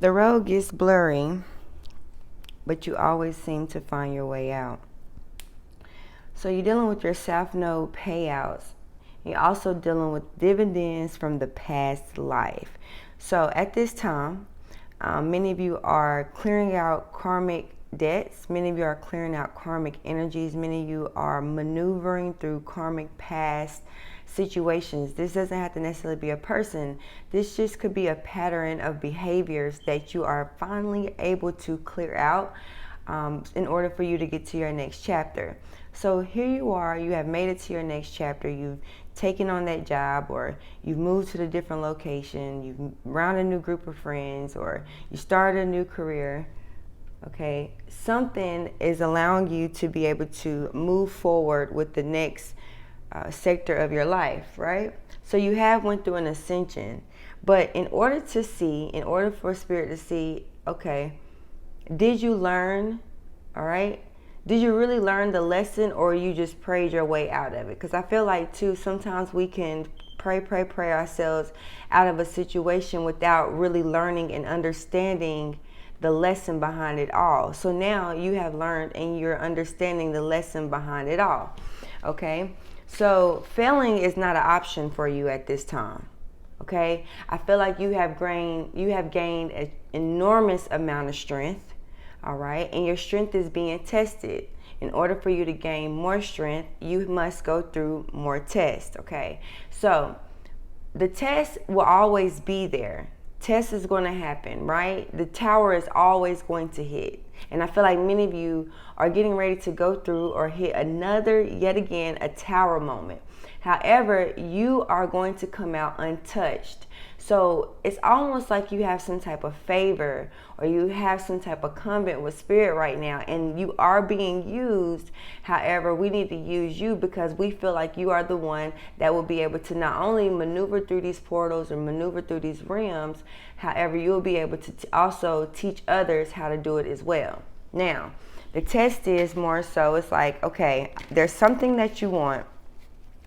The road gets blurry, but you always seem to find your way out. So you're dealing with your South Node payouts. You're also dealing with dividends from the past life. So at this time, many of you are clearing out karmic debts. Many of you are clearing out karmic energies. Many of you are maneuvering through karmic past situations. This doesn't have to necessarily be a person. This just could be a pattern of behaviors that you are finally able to clear out in order for you to get to your next chapter. So here you are, you have made it to your next chapter, you've taken on that job, or you've moved to a different location, you've found a new group of friends, or you started a new career. Okay, something is allowing you to be able to move forward with the next sector of your life, right? So you have went through an ascension, but in order for spirit to see, okay, did you learn? All right. Did you really learn the lesson, or you just prayed your way out of it? Because I feel like too, sometimes we can pray ourselves out of a situation without really learning and understanding the lesson behind it all. So now you have learned and you're understanding the lesson behind it all. Okay. So failing is not an option for you at this time. Okay. I feel like you have gained an enormous amount of strength. All right, and your strength is being tested. In order for you to gain more strength, you must go through more tests. Okay, so the test will always be there. Test is going to happen, right? The tower is always going to hit. And I feel like many of you are getting ready to go through or hit another, yet again, a tower moment. However, you are going to come out untouched. So it's almost like you have some type of favor, or you have some type of covenant with spirit right now, and you are being used. However, we need to use you because we feel like you are the one that will be able to not only maneuver through these portals or maneuver through these realms, however, you'll be able to also teach others how to do it as well. Now, the test is more so, it's like, okay, there's something that you want.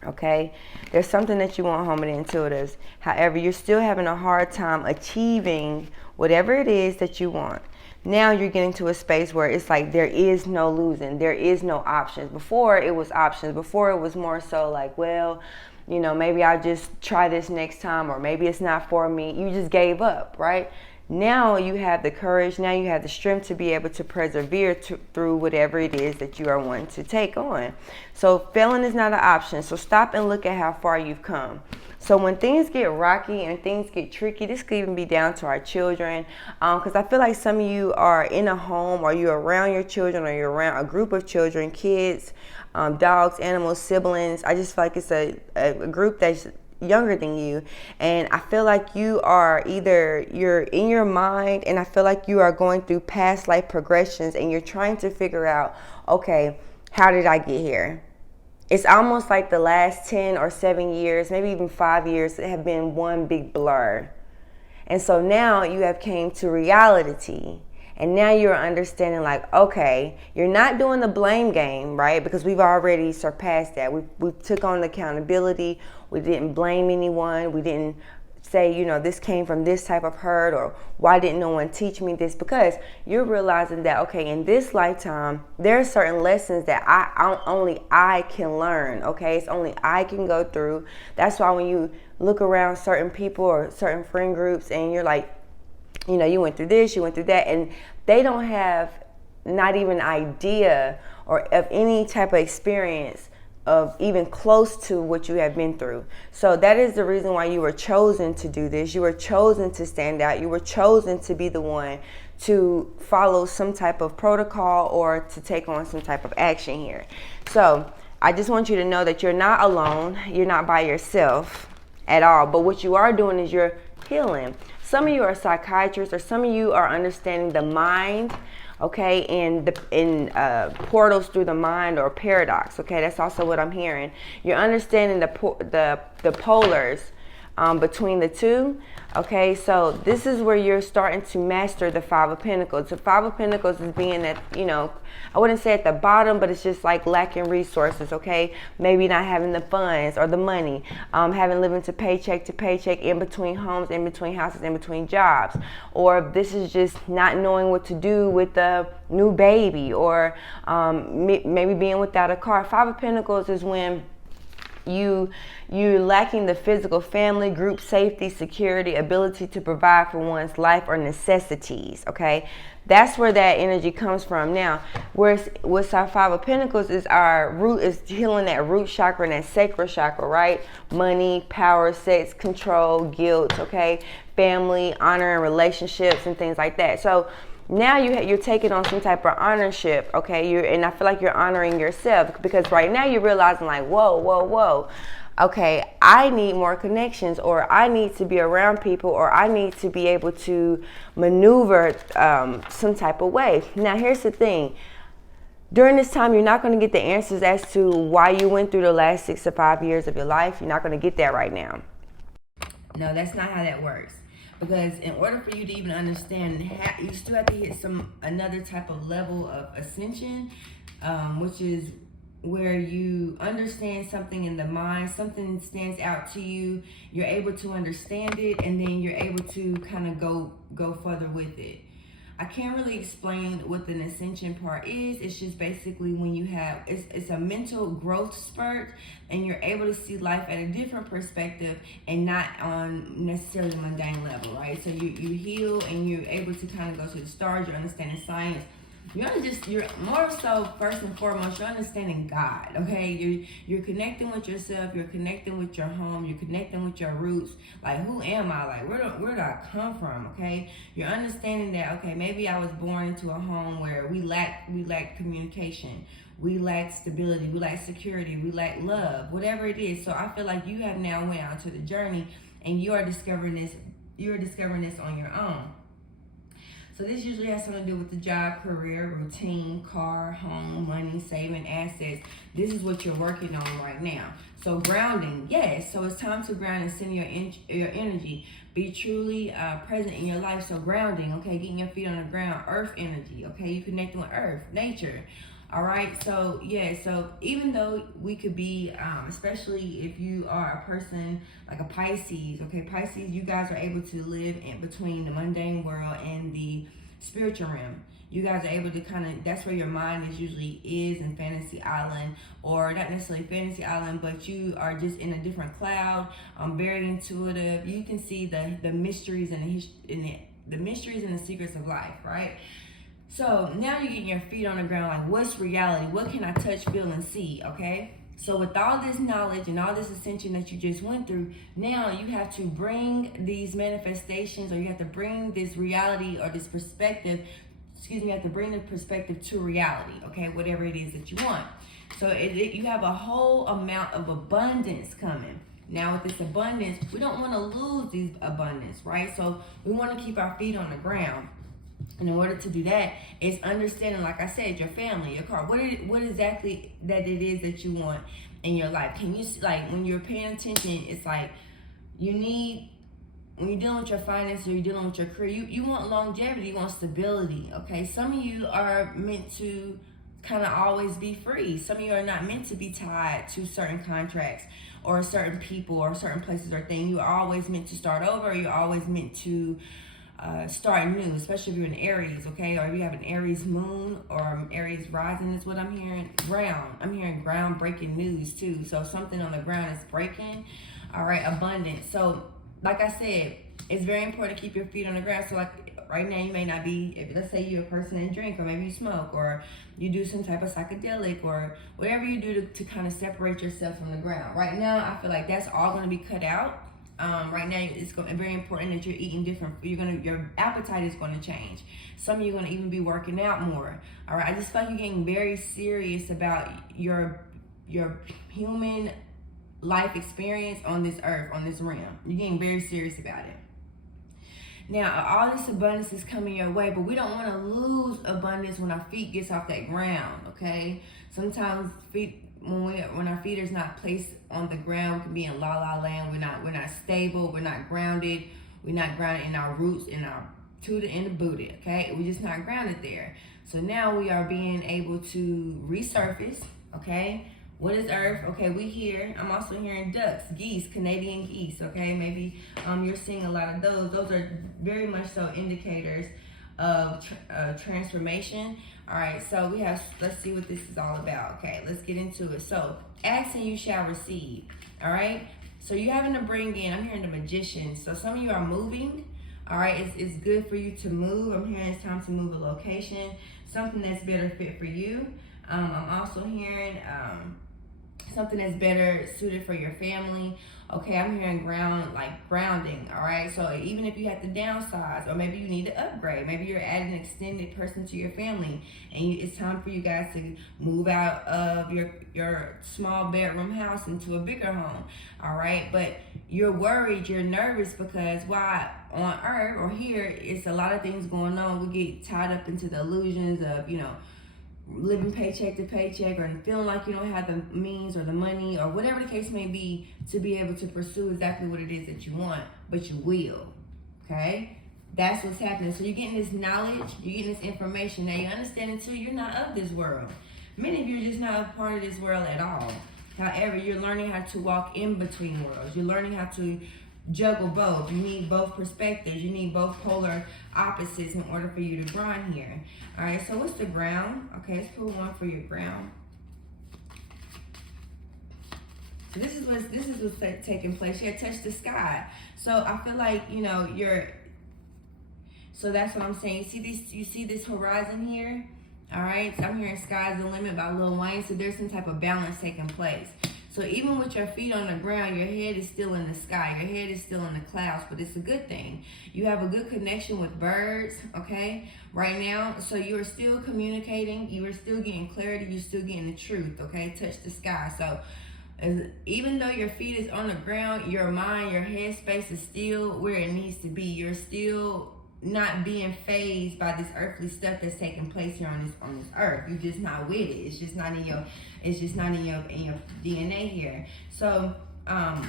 Okay, there's something that you want, hominid intuitives. However, you're still having a hard time achieving whatever it is that you want. Now you're getting to a space where it's like there is no losing. There is no options. Before it was options. Before it was more so like, well, you know, maybe I'll just try this next time, or maybe it's not for me. You just gave up, right? Now you have the courage, now you have the strength to be able to persevere through whatever it is that you are wanting to take on. So failing is not an option. So stop and look at how far you've come. So when things get rocky and things get tricky, this could even be down to our children. Because I feel like some of you are in a home, or you're around your children, or you're around a group of children, kids, dogs, animals, siblings. I just feel like it's a group that's younger than you, and I feel like you're in your mind, and I feel like you are going through past life progressions, and you're trying to figure out, okay, how did I get here? It's almost like the last 10 or 7 years, maybe even 5 years, have been one big blur. And so now you have came to reality. And now you're understanding, like, okay, you're not doing the blame game, right? Because we've already surpassed that. We took on accountability. We didn't blame anyone. We didn't say, you know, this came from this type of hurt, or why didn't no one teach me this? Because you're realizing that, okay, in this lifetime, there are certain lessons that only I can learn, okay? It's only I can go through. That's why when you look around certain people or certain friend groups and you're like, you know, you went through this, you went through that, and they don't have not even an idea or of any type of experience of even close to what you have been through. So that is the reason why you were chosen to do this. You were chosen to stand out. You were chosen to be the one to follow some type of protocol or to take on some type of action here. So I just want you to know that you're not alone. You're not by yourself at all. But what you are doing is you're healing. Some of you are psychiatrists, or some of you are understanding the mind, okay, in portals through the mind, or paradox, okay. That's also what I'm hearing. You're understanding the polars between the two. Okay, so this is where you're starting to master the Five of Pentacles. The Five of Pentacles is being at, I wouldn't say at the bottom, but it's just like lacking resources, okay? Maybe not having the funds or the money, having living to paycheck, in between homes, in between houses, in between jobs. Or this is just not knowing what to do with the new baby, or maybe being without a car. Five of Pentacles is when you're lacking the physical family, group safety, security, ability to provide for one's life or necessities, okay? That's where that energy comes from. Now, whereas with our Five of Pentacles is our root, is healing that root chakra and that sacral chakra, right? Money, power, sex, control, guilt, okay? Family, honor, and relationships and things like that. So now you're taking on some type of ownership, okay? And I feel like you're honoring yourself, because right now you're realizing like, whoa. Okay, I need more connections, or I need to be around people, or I need to be able to maneuver some type of way. Now, here's the thing. During this time, you're not going to get the answers as to why you went through the last 6 to 5 years of your life. You're not going to get that right now. No, that's not how that works. Because in order for you to even understand, you still have to hit another type of level of ascension, which is where you understand something in the mind, something stands out to you, you're able to understand it, and then you're able to kind of go further with it. I can't really explain what the ascension part is. It's just basically when you have, it's a mental growth spurt, and you're able to see life at a different perspective and not on necessarily mundane level, right? So you heal, and you're able to kind of go to the stars, you're understanding science. You're more so, first and foremost, you're understanding God, okay? You're connecting with yourself, you're connecting with your home, you're connecting with your roots. Like, who am I? Like, where do I come from, okay? You're understanding that, okay, maybe I was born into a home where we lack communication, we lack stability, we lack security, we lack love, whatever it is. So I feel like you have now went out to the journey, and you are discovering this on your own. So this usually has something to do with the job, career, routine, car, home, money, saving, assets. This is what you're working on right now. So grounding, yes. So it's time to ground and send your energy. Be truly present in your life. So grounding, okay, getting your feet on the ground, earth energy, okay, you connecting with earth, nature. All right, so yeah, so even though we could be, especially if you are a person like a Pisces, okay, Pisces, you guys are able to live in between the mundane world and the spiritual realm. You guys are able to that's where your mind usually is, in Fantasy Island, or not necessarily Fantasy Island, but you are just in a different cloud, very intuitive. You can see the mysteries and the mysteries and the secrets of life, right? So now you're getting your feet on the ground, like, what's reality? What can I touch, feel, and see, okay? So with all this knowledge and all this ascension that you just went through, now you have to bring these manifestations, or you have to bring this reality or this perspective, you have to bring the perspective to reality, okay? Whatever it is that you want. So you have a whole amount of abundance coming. Now with this abundance, we don't want to lose these abundance, right? So we want to keep our feet on the ground. And in order to do that, is understanding, like I said, your family, your car, what exactly that it is that you want in your life. Can you, like, when you're paying attention, it's like when you're dealing with your finances, or you're dealing with your career, you want longevity, you want stability, okay? Some of you are meant to kind of always be free. Some of you are not meant to be tied to certain contracts or certain people or certain places or things. You are always meant to start over, or you're always meant to start new, especially if you're in Aries, okay? Or if you have an Aries moon or Aries rising is what I'm hearing. I'm hearing ground breaking news too. So something on the ground is breaking. All right, abundance. So like I said, it's very important to keep your feet on the ground. So like right now, you may not be, if let's say you're a person that drink, or maybe you smoke, or you do some type of psychedelic, or whatever you do to kind of separate yourself from the ground. Right now, I feel like that's all going to be cut out. Right now, it's very important that you're eating different. Your appetite is going to change. Some of you are going to even be working out more. All right, I just feel like you're getting very serious about your human life experience on this earth, on this realm. You're getting very serious about it. Now, all this abundance is coming your way, but we don't want to lose abundance when our feet gets off that ground, okay? Sometimes when our feet is not placed on the ground, we can be in la la land. We're not stable. We're not grounded. We're not grounded in our roots, in our Tuda and the Buddha. Okay, we're just not grounded there. So now we are being able to resurface. Okay, what is Earth? Okay, we here. I'm also hearing ducks, geese, Canadian geese. Okay, maybe you're seeing a lot of those. Those are very much so indicators of transformation. All right, so we have, let's see what this is all about. Okay, let's get into it. So, ask and you shall receive. All right, so you're having to bring in, I'm hearing the Magician. So some of you are moving. All right, it's good for you to move. I'm hearing it's time to move a location, something that's better fit for you. I'm also hearing something that's better suited for your family. Okay, I'm hearing grounding. All right, so even if you have to downsize, or maybe you need to upgrade, maybe you're adding an extended person to your family, and it's time for you guys to move out of your small bedroom house into a bigger home. All right, but you're worried, you're nervous, because why? On Earth or here, it's a lot of things going on. We get tied up into the illusions of, living paycheck to paycheck, or feeling like you don't have the means or the money or whatever the case may be to be able to pursue exactly what it is that you want, but you will. Okay, that's what's happening. So you're getting this knowledge, you're getting this information. Now you're understanding too, you're not of this world. Many of you are just not a part of this world at all. However, you're learning how to walk in between worlds. You're learning how to juggle both. You need both perspectives. You need both polar opposites in order for you to grind here. All right, so what's the ground? Okay, let's put one for your ground. So this is what's taking place. Yeah, touch the sky. So I feel like, so that's what I'm saying. You see this horizon here? All right, so I'm hearing Sky's the Limit by Lil Wayne. So there's some type of balance taking place. So even with your feet on the ground, your head is still in the sky. Your head is still in the clouds, but it's a good thing. You have a good connection with birds, okay, right now. So you are still communicating. You are still getting clarity. You're still getting the truth, okay? Touch the sky. So even though your feet is on the ground, your mind, your head space is still where it needs to be. You're still not being phased by this earthly stuff that's taking place here on this earth. You're just not with it. It's just not in your DNA here. So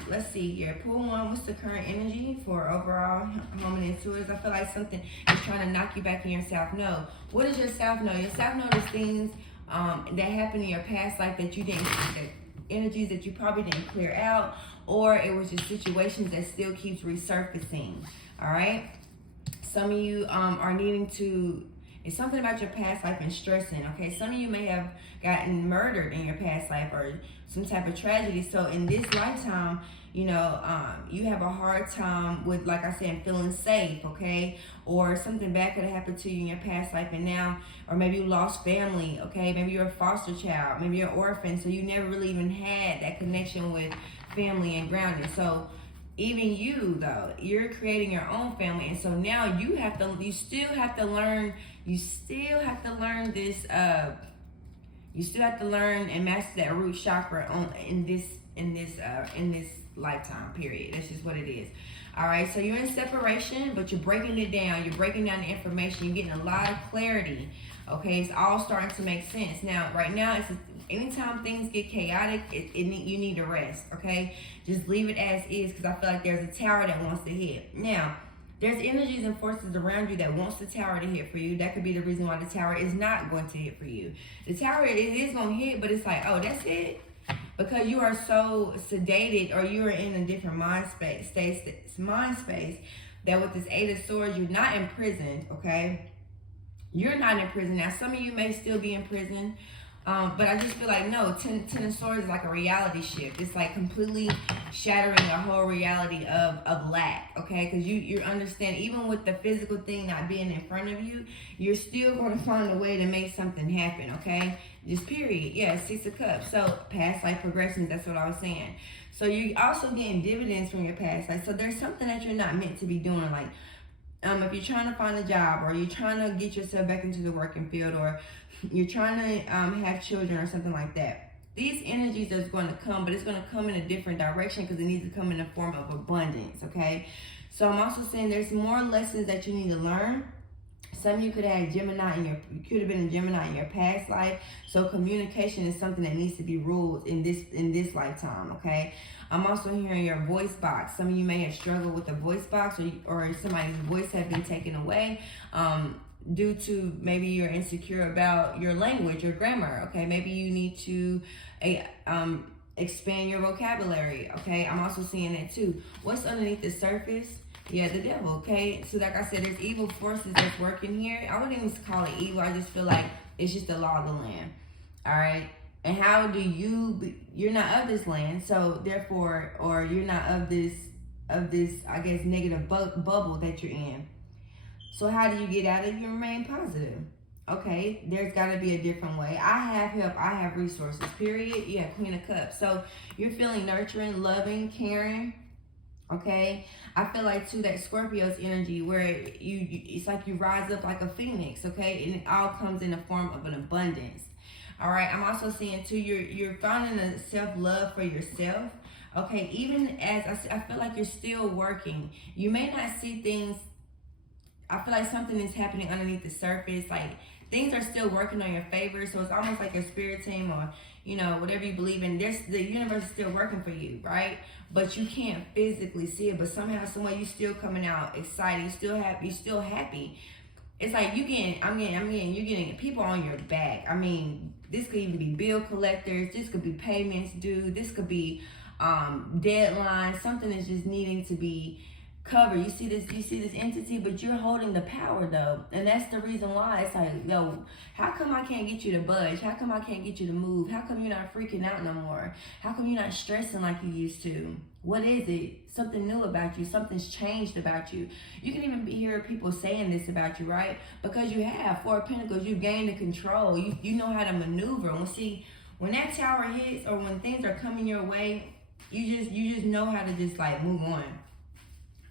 let's see here. Pull one. What's the current energy for overall homing intuitors? I feel like something is trying to knock you back in your South Node. What is your South Node? Your South Node is things that happened in your past life that you didn't, energies that you probably didn't clear out, or it was just situations that still keeps resurfacing. All right. Some of you are needing to, it's something about your past life and stressing, okay? Some of you may have gotten murdered in your past life or some type of tragedy. So in this lifetime, you have a hard time with, like I said, feeling safe, okay? Or something bad could have happened to you in your past life and now, or maybe you lost family, okay? Maybe you're a foster child, maybe you're an orphan, so you never really even had that connection with family and grounding. So even you, though, you're creating your own family, and so now you still have to learn and master that root chakra in this lifetime period. That's just what it is. All right, so you're in separation, but you're breaking it down. You're breaking down the information. You're getting a lot of clarity. Okay, it's all starting to make sense. Now, right now, anytime things get chaotic, you need to rest, okay? Just leave it as is, because I feel like there's a tower that wants to hit. Now, there's energies and forces around you that wants the tower to hit for you. That could be the reason why the tower is not going to hit for you. The tower, it is going to hit, but it's like, oh, that's it? Because you are so sedated, or you're in a different mind space, that with this Eight of Swords, you're not imprisoned, okay? You're not in prison. Now, some of you may still be in prison, but I just feel like, no, Ten of Swords is like a reality shift. It's like completely shattering the whole reality of lack, okay? Because you understand, even with the physical thing not being in front of you, you're still going to find a way to make something happen, okay? Just period. Yeah, Six of Cups. So past life progressions, that's what I was saying. So you're also getting dividends from your past life. So there's something that you're not meant to be doing, like if you're trying to find a job, or you're trying to get yourself back into the working field, or you're trying to have children or something like that. These energies are going to come, but it's going to come in a different direction because it needs to come in the form of abundance, okay? So I'm also saying there's more lessons that you need to learn. Some of you could have Gemini you could have been a Gemini in your past life. So communication is something that needs to be ruled in this lifetime, okay? I'm also hearing your voice box. Some of you may have struggled with a voice box, or somebody's voice have been taken away due to maybe you're insecure about your language, your grammar, okay? Maybe you need to expand your vocabulary, okay? I'm also seeing that too. What's underneath the surface? Yeah, the devil, okay? So like I said, there's evil forces that's working here. I wouldn't even call it evil. I just feel like it's just the law of the land, all right? And how do you're not of this land, so therefore, or you're not of this, I guess, negative bubble that you're in. So how do you get out of it? You remain positive. Okay, there's got to be a different way. I have help. I have resources, period. Yeah, Queen of Cups. So you're feeling nurturing, loving, caring. Okay, I feel like too that Scorpio's energy where it's like you rise up like a phoenix. Okay, and it all comes in the form of an abundance. All right, I'm also seeing too you're finding a self-love for yourself. Okay, even as I feel like you're still working. You may not see things. I feel like something is happening underneath the surface. Like things are still working on your favor. So it's almost like a spirit team, or whatever you believe in. The universe is still working for you, right? But you can't physically see it. But somehow, some way, you still coming out excited. You still happy. You still happy. It's like you're getting people on your back. I mean, this could even be bill collectors. This could be payments due. This could be deadlines. Something is just needing to be covered. You see this entity, but you're holding the power though. And that's the reason why it's like, yo, how come I can't get you to budge? How come I can't get you to move? How come you're not freaking out no more? How come you're not stressing like you used to? What is it? Something new about you. Something's changed about you. You can even hear people saying this about you, right? Because you have Four of Pentacles. You've gained the control. You know how to maneuver. When that tower hits, or when things are coming your way, you just know how to just like move on.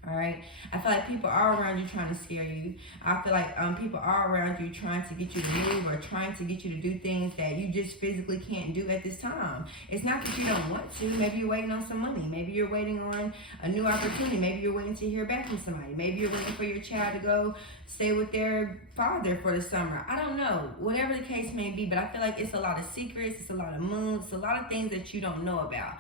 All right. I feel like people are around you trying to scare you. I feel like people are around you trying to get you to move, or trying to get you to do things that you just physically can't do at this time. It's not that you don't want to. Maybe you're waiting on some money. Maybe you're waiting on a new opportunity. Maybe you're waiting to hear back from somebody. Maybe you're waiting for your child to go stay with their father for the summer. I don't know. Whatever the case may be, but I feel like it's a lot of secrets. It's a lot of moons. It's a lot of things that you don't know about.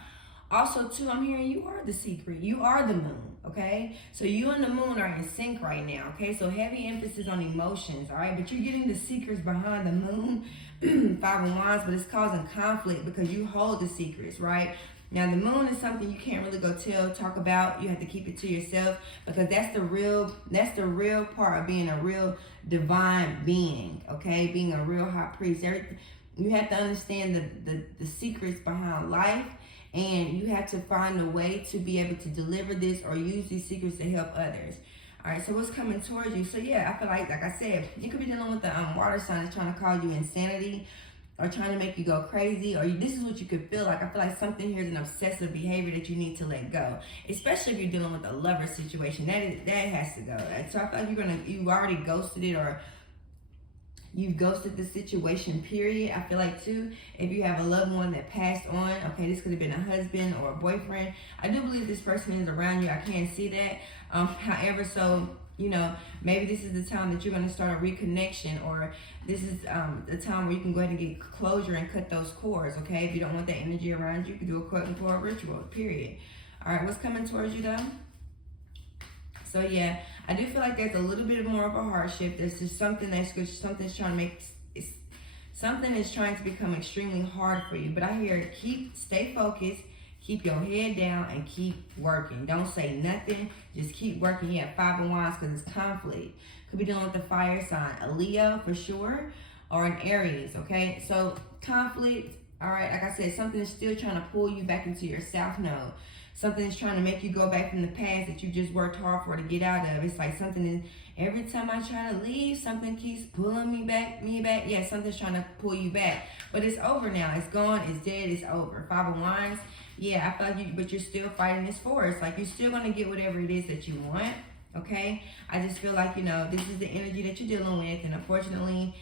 Also, too, I'm hearing you are the secret. You are the moon, okay? So you and the moon are in sync right now, okay? So heavy emphasis on emotions, all right? But you're getting the secrets behind the moon, Five of Wands, but it's causing conflict because you hold the secrets, right? Now, the moon is something you can't really go talk about. You have to keep it to yourself, because that's the real part of being a real divine being, okay? Being a real high priest. You have to understand the secrets behind life. And you have to find a way to be able to deliver this or use these secrets to help others. All right, so what's coming towards you? So yeah, I feel like I said, you could be dealing with the water sign that's trying to cause you insanity, or trying to make you go crazy, or this is what you could feel like. I feel like something here is an obsessive behavior that you need to let go, especially if you're dealing with a lover situation. That has to go. So I feel like you've already ghosted it, or you've ghosted the situation, period. I feel like, too, if you have a loved one that passed on, okay, this could have been a husband or a boyfriend. I do believe this person is around you. I can't see that. However, so, maybe this is the time that you're going to start a reconnection, or this is the time where you can go ahead and get closure and cut those cords, okay? If you don't want that energy around you, you can do a quote-unquote ritual, period. All right, what's coming towards you, though? So yeah, I do feel like there's a little bit more of a hardship. There's just something something is trying to become extremely hard for you. But I hear stay focused, keep your head down, and keep working. Don't say nothing, just keep working. Yeah, Five of Wands, because it's conflict. Could be dealing with the fire sign, a Leo for sure, or an Aries, okay? So conflict, all right, like I said, something is still trying to pull you back into your South Node. Something is trying to make you go back from the past that you just worked hard for to get out of. It's like something is, every time I try to leave, something keeps pulling me back. Yeah, something's trying to pull you back. But it's over now. It's gone. It's dead. It's over. Five of Wands. Yeah, I feel like but you're still fighting this force. Like, you're still going to get whatever it is that you want. Okay? I just feel like, this is the energy that you're dealing with. And unfortunately,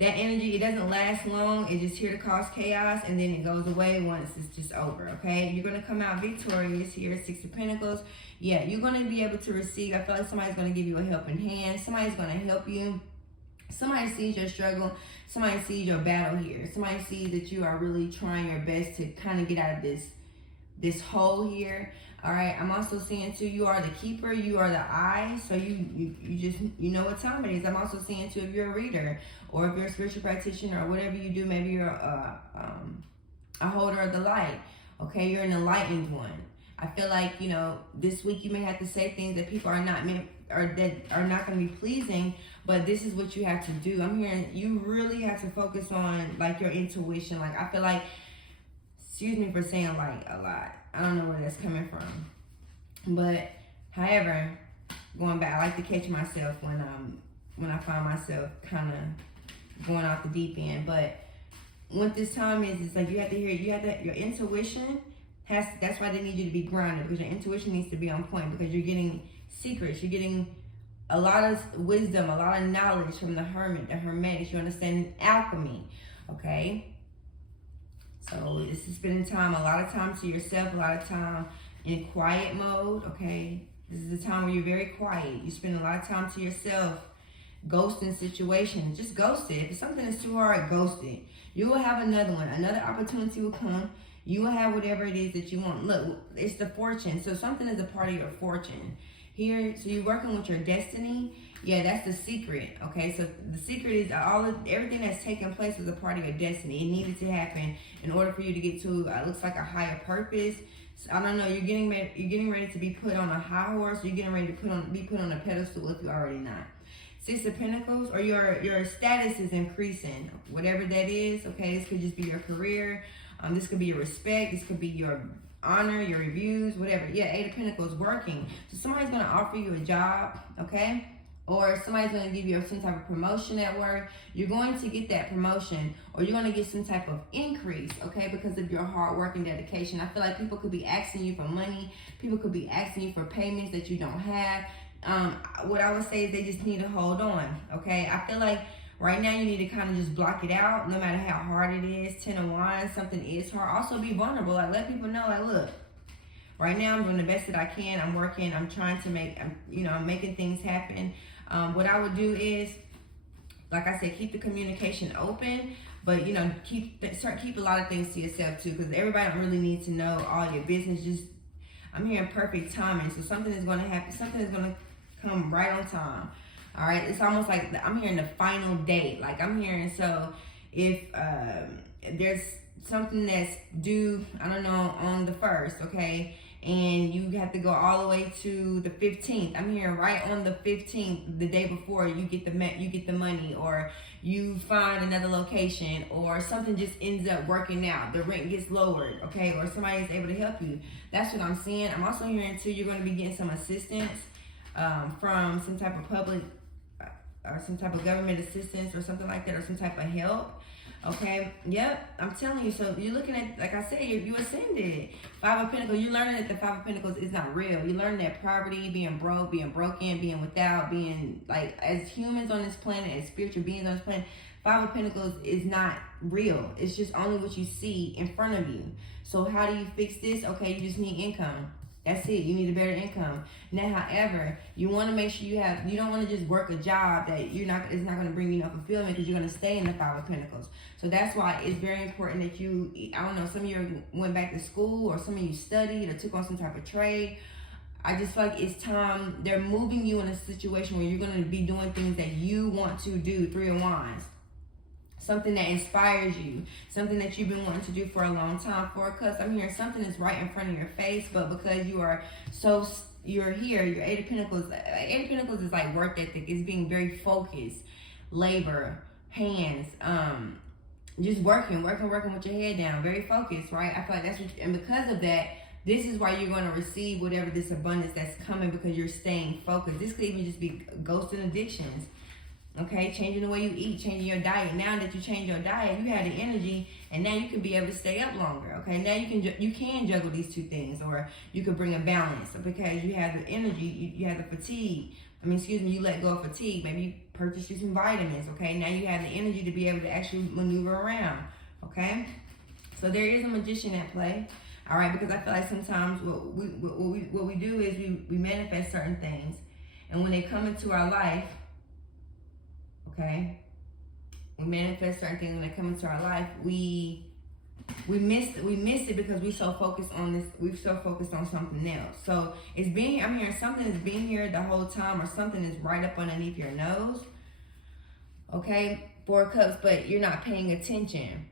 that energy, it doesn't last long. It's just here to cause chaos, and then it goes away once it's just over, okay? You're going to come out victorious here, Six of Pentacles. Yeah, you're going to be able to receive. I feel like somebody's going to give you a helping hand. Somebody's going to help you Somebody sees your struggle. Somebody sees your battle here. Somebody sees that you are really trying your best to kind of get out of this hole here. All right, I'm also seeing too, you are the keeper, you are the eye, so you just, you know what time it is. I'm also seeing too, if you're a reader or if you're a spiritual practitioner or whatever you do, maybe you're a holder of the light. Okay, you're an enlightened one. I feel like, you know, this week you may have to say things that people are not meant, or that are not going to be pleasing, but this is what you have to do. I'm hearing you really have to focus on like your intuition. Like, I feel like, excuse me for saying like a lot, I don't know where that's coming from, but however, going back, I like to catch myself when I find myself kind of going off the deep end. But what this time is, it's like you have to hear, your intuition has, that's why they need you to be grounded, because your intuition needs to be on point, because you're getting secrets, you're getting a lot of wisdom, a lot of knowledge from the hermit, the hermetics. You understand alchemy, okay? So this is spending time, a lot of time to yourself, a lot of time in quiet mode, okay? This is a time where you're very quiet. You spend a lot of time to yourself, ghosting situations. Just ghost it. If something is too hard, ghost it. You will have another one. Another opportunity will come. You will have whatever it is that you want. Look, it's the fortune. So something is a part of your fortune. Here, so you're working with your destiny. Yeah, that's the secret. Okay, so the secret is everything that's taking place is a part of your destiny. It needed to happen in order for you to get to looks like a higher purpose. So, I don't know. You're getting ready to be put on a high horse. You're getting ready to be put on a pedestal if you're already not. Six of Pentacles, or your status is increasing. Whatever that is. Okay, this could just be your career. This could be your respect. This could be your honor, your reviews, whatever. Yeah, Eight of Pentacles, working. So somebody's going to offer you a job, okay? Or somebody's going to give you some type of promotion at work. You're going to get that promotion, or you're going to get some type of increase, okay, because of your hard work and dedication. I feel like people could be asking you for money. People could be asking you for payments that you don't have. What I would say is they just need to hold on, okay? I feel like right now you need to kind of just block it out, no matter how hard it is. 10 of Wands, something is hard. Also be vulnerable. Like, let people know, like, look, right now I'm doing the best that I can. I'm working. I'm trying to I'm making things happen. What I would do is, like I said, keep the communication open, but keep a lot of things to yourself too, because everybody don't really need to know all your business. Just, I'm hearing perfect timing, so something is going to happen. Something is going to come right on time. All right, it's almost like I'm hearing the final date. Like I'm hearing, so if there's something that's due, I don't know, on the 1st, okay, and you have to go all the way to the 15th. I'm hearing right on the 15th, the day before, you get the money, or you find another location, or something just ends up working out. The rent gets lowered, okay, or somebody is able to help you. That's what I'm seeing. I'm also hearing too, you're going to be getting some assistance from some type of public or some type of government assistance or something like that, or some type of help. Okay, yep, I'm telling you. So you're looking at, like I said, you ascended. 5 of Pentacles, you're learning that the 5 of Pentacles is not real. You're learning that poverty, being broke, being broken, being without, being like, as humans on this planet, as spiritual beings on this planet, 5 of Pentacles is not real. It's just only what you see in front of you. So how do you fix this? Okay, you just need income. That's it. You need a better income. Now, however, you want to make sure you don't want to just work a job that it's not going to bring you no fulfillment, because you're going to stay in the 5 of Pentacles. So that's why it's very important that you, I don't know, some of you went back to school, or some of you studied or took on some type of trade. I just feel like it's time. They're moving you in a situation where you're going to be doing things that you want to do. 3 of Wands. Something that inspires you, something that you've been wanting to do for a long time. 4 of Cups, I'm hearing something is right in front of your face, but because you're here, your 8 of Pentacles, 8 of Pentacles is like work ethic. It's being very focused, labor, hands, just working with your head down, very focused, right? I feel like and because of that, this is why you're going to receive whatever this abundance that's coming, because you're staying focused. This could even just be ghosts and addictions. Okay, changing the way you eat, changing your diet. Now that you change your diet, you have the energy, and now you can be able to stay up longer. Okay, now you can juggle these two things, or you could bring a balance, because you have the energy, you have the fatigue. You let go of fatigue. Maybe you purchase you some vitamins. Okay, now you have the energy to be able to actually maneuver around. Okay, so there is a magician at play. All right, because I feel like sometimes what we do is we manifest certain things, and when they come into our life, okay, we manifest certain things when they come into our life, we miss it because we so focused on this. We've so focused on something else. So it's being. I'm hearing something is being here the whole time, or something is right up underneath your nose. Okay, 4 of Cups, but you're not paying attention.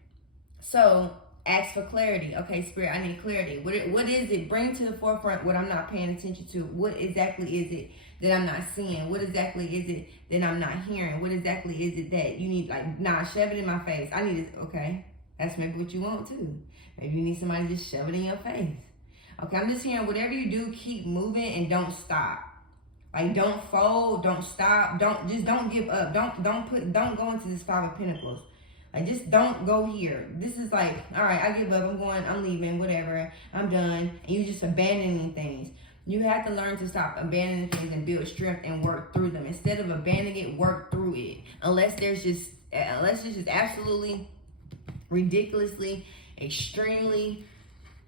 So ask for clarity. Okay, Spirit, I need clarity. What is it? Bring to the forefront what I'm not paying attention to. What exactly is it that I'm not seeing? What exactly is it that I'm not hearing? What exactly is it that you need? Like, nah, shove it in my face. I need it. Okay, that's maybe what you want too. Maybe you need somebody to just shove it in your face. Okay, I'm just hearing whatever you do, keep moving and don't stop. Like, don't fold, don't stop, don't give up. Don't go into this 5 of Pentacles. Like, just don't go here. This is like, all right, I give up, I'm leaving, whatever, I'm done. And you just abandoning things. You have to learn to stop abandoning things and build strength and work through them. Instead of abandoning it, work through it. Unless it's just absolutely, ridiculously, extremely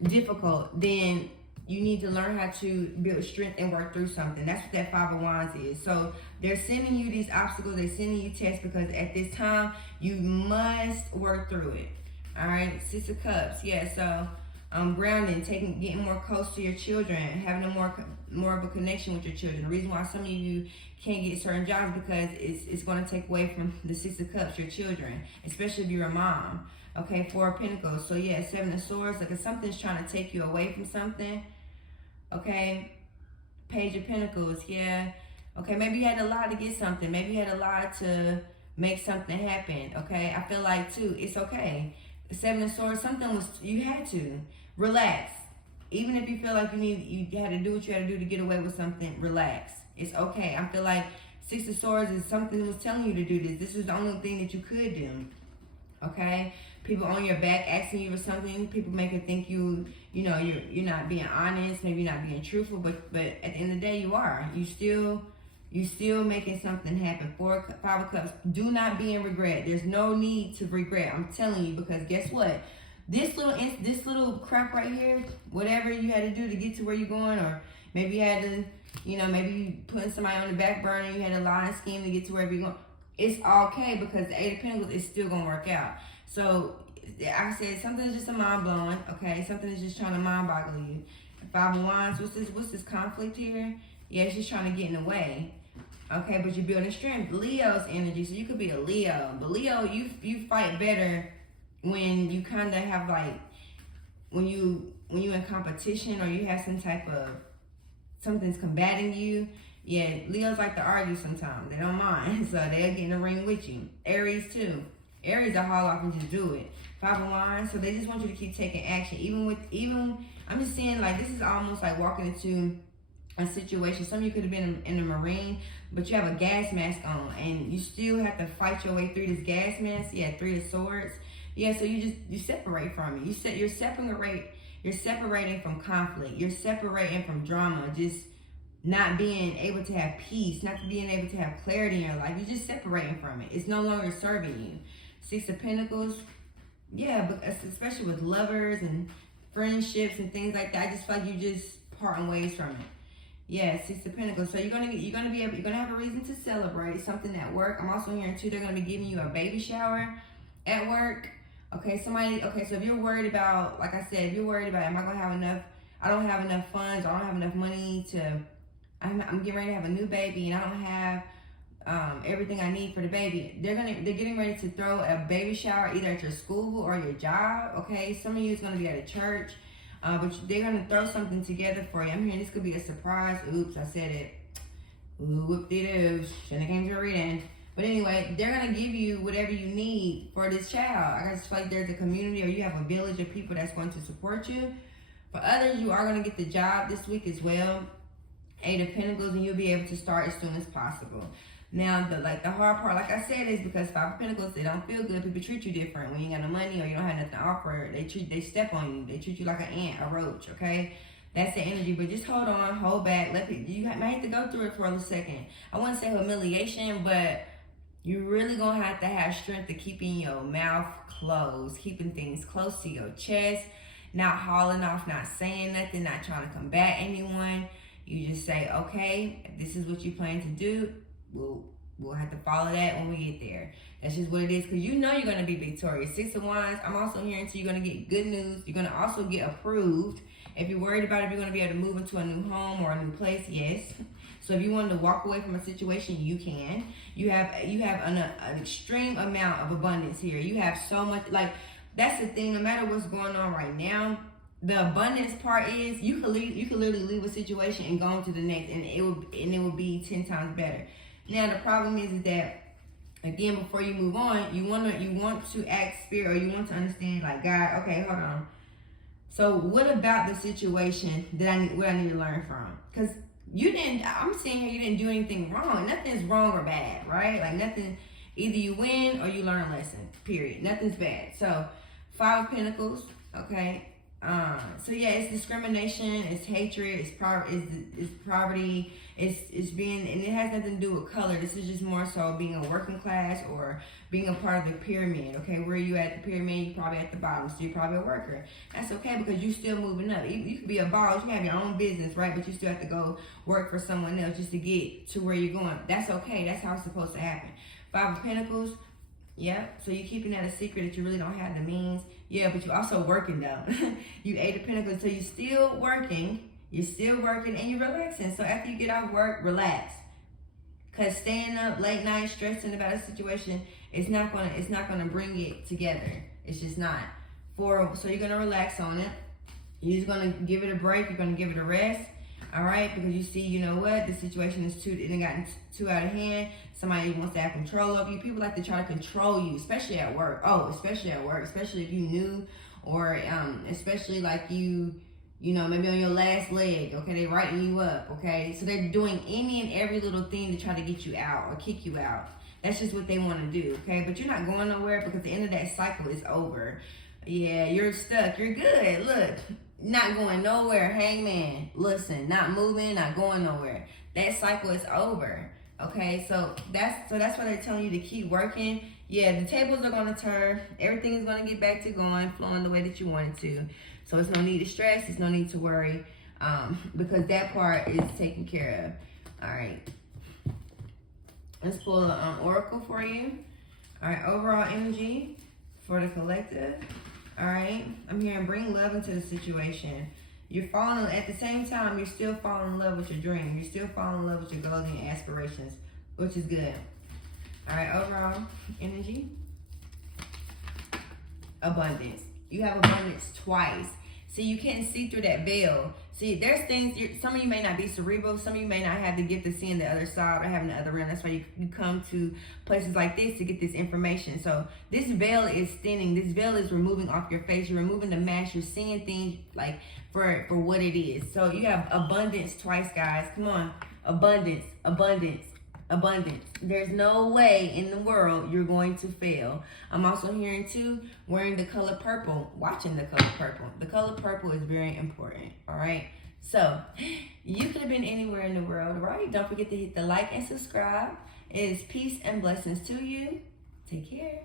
difficult, then you need to learn how to build strength and work through something. That's what that 5 of Wands is. So they're sending you these obstacles. They're sending you tests because at this time, you must work through it. All right, 6 of Cups. Yeah, so grounding, getting more close to your children, having more of a connection with your children. The reason why some of you can't get certain jobs because it's going to take away from the 6 of Cups, your children, especially if you're a mom. Okay, 4 of Pentacles. So yeah, 7 of Swords. Like if something's trying to take you away from something. Okay, Page of Pentacles, yeah. Okay, maybe you had to lie to get something. Maybe you had to lie to make something happen. Okay, I feel like too, it's okay. The 7 of Swords, you had to. Relax. Even if you feel like you had to do what you had to do to get away with something, relax. It's okay. I feel like 6 of Swords is something that was telling you to do this. This is the only thing that you could do. Okay? People on your back asking you for something. People make it think you're not being honest, maybe not being truthful, but at the end of the day, you are. You still making something happen. 5 of Cups. Do not be in regret. There's no need to regret. I'm telling you, because guess what? This little crap right here, whatever you had to do to get to where you're going, or maybe you had to, maybe you putting somebody on the back burner, you had to lie and scheme to get to wherever you're going. It's okay because the 8 of Pentacles is still gonna work out. So, like I said, something's just a mind blowing. Okay, something is just trying to mind boggle you. 5 of Wands. What's this conflict here? Yeah, it's just trying to get in the way. Okay, but you're building strength. Leo's energy, so you could be a Leo. But Leo, you fight better when you kind of have like when you in competition or you have some type of something's combating you. Yeah, Leos like to argue sometimes. They don't mind. So they'll get in the ring with you. Aries too. Aries will haul off and just do it. 5 of Wands. So they just want you to keep taking action. Even I'm just saying, like, this is almost like walking into a situation. Some of you could have been in the Marine, but you have a gas mask on and you still have to fight your way through this gas mask. Yeah, 3 of Swords. Yeah, so you separate from it. You're separating from conflict. You're separating from drama. Just not being able to have peace, not being able to have clarity in your life. You're just separating from it. It's no longer serving you. 6 of Pentacles, yeah, but especially with lovers and friendships and things like that, I just feel like you just parting ways from it. Yeah, 6 of Pentacles. So you're gonna have a reason to celebrate something at work. I'm also hearing too, they're gonna be giving you a baby shower at work. Okay, so if you're worried about, like I said, if you're worried about, am I gonna have enough? I don't have enough funds. I don't have enough money to. I'm getting ready to have a new baby, and I don't have everything I need for the baby. They're getting ready to throw a baby shower either at your school or your job. Okay, some of you is gonna be at a church, but they're gonna throw something together for you. I'm hearing this could be a surprise. Oops, I said it. Ooh, whoop-de-doo. Shouldn't have came to a reading. But anyway, they're gonna give you whatever you need for this child. I just feel like there's a community or you have a village of people that's going to support you. For others, you are gonna get the job this week as well. 8 of Pentacles, and you'll be able to start as soon as possible. Now, the hard part, like I said, is because 5 of Pentacles, they don't feel good. People treat you different when you ain't got no money or you don't have nothing to offer. They step on you. They treat you like an ant, a roach. Okay, that's the energy. But just hold on, hold back. You might have to go through it for a second. I wouldn't say humiliation, but you're really gonna have to have strength to keeping your mouth closed, keeping things close to your chest, not hauling off, not saying nothing, not trying to combat anyone. You just say, okay, if this is what you plan to do, well, We'll have to follow that when we get there. That's just what it is, because you know you're going to be victorious. 6 of Wands, I'm also hearing too, you're going to get good news. You're going to also get approved. If you're worried about if you're going to be able to move into a new home or a new place, yes. So if you wanted to walk away from a situation, you can. You have an extreme amount of abundance here. You have so much, like, that's the thing, no matter what's going on right now, the abundance part is you could literally leave a situation and go on to the next, and it will be 10 times better. Now the problem is that, again, before you move on, you want to ask Spirit, or you want to understand, like, God, okay, hold on. So what about the situation that I need to learn from? Because I'm seeing here you didn't do anything wrong. Nothing's wrong or bad, right? Like nothing, either you win or you learn a lesson, period. Nothing's bad. So 5 of Pentacles, okay? So yeah, it's discrimination, it's hatred, it's poverty, it's being, and it has nothing to do with color. This is just more so being a working class or being a part of the pyramid, okay? Where you at the pyramid, you're probably at the bottom, so you're probably a worker. That's okay, because you're still moving up. You could be a boss, you have your own business, right? But you still have to go work for someone else just to get to where you're going. That's okay, that's how it's supposed to happen. 5 of Pentacles, yeah, so you're keeping that a secret that you really don't have the means. Yeah, but you're also working though. You 8 of Pentacles, so you're still working, and you're relaxing. So after you get off work, relax. Cause staying up late night, stressing about a situation, it's not gonna bring it together. It's just not. So you're gonna relax on it. You're just gonna give it a break. You're gonna give it a rest. All right, because you see, you know what, the situation is gotten too out of hand. Somebody wants to have control of you. People like to try to control you, especially at work. Especially if you new, or especially like you know, maybe on your last leg. Okay, they writing you up. Okay, so they're doing any and every little thing to try to get you out or kick you out. That's just what they want to do. Okay, but you're not going nowhere, because the end of that cycle is over. Yeah, you're stuck. You're good. Look. Not going nowhere, Hangman. Listen, not moving, not going nowhere. That cycle is over. Okay, so that's why they're telling you to keep working. Yeah, the tables are gonna turn. Everything is gonna get back to going, flowing the way that you want it to. So it's no need to stress. It's no need to worry, because that part is taken care of. All right. Let's pull an oracle for you. All right, overall energy for the collective. All right, I'm hearing bring love into the situation. You're falling, at the same time, you're still falling in love with your dream. You're still falling in love with your goals and aspirations, which is good. All right, overall energy. Abundance. You have abundance twice. See, you can't see through that veil. See, there's things, some of you may not be cerebral. Some of you may not have the gift of seeing the other side or having the other realm. That's why you come to places like this to get this information. So this veil is thinning. This veil is removing off your face. You're removing the mask. You're seeing things like for what it is. So you have abundance twice, guys. Come on. Abundance, abundance, abundance. There's no way in the world you're going to fail. I'm also hearing too, wearing the color purple, watching the color purple. The color purple is very important. All right, so you could have been anywhere in the world, right? Don't forget to hit the like and subscribe. It is peace and blessings to you. Take care.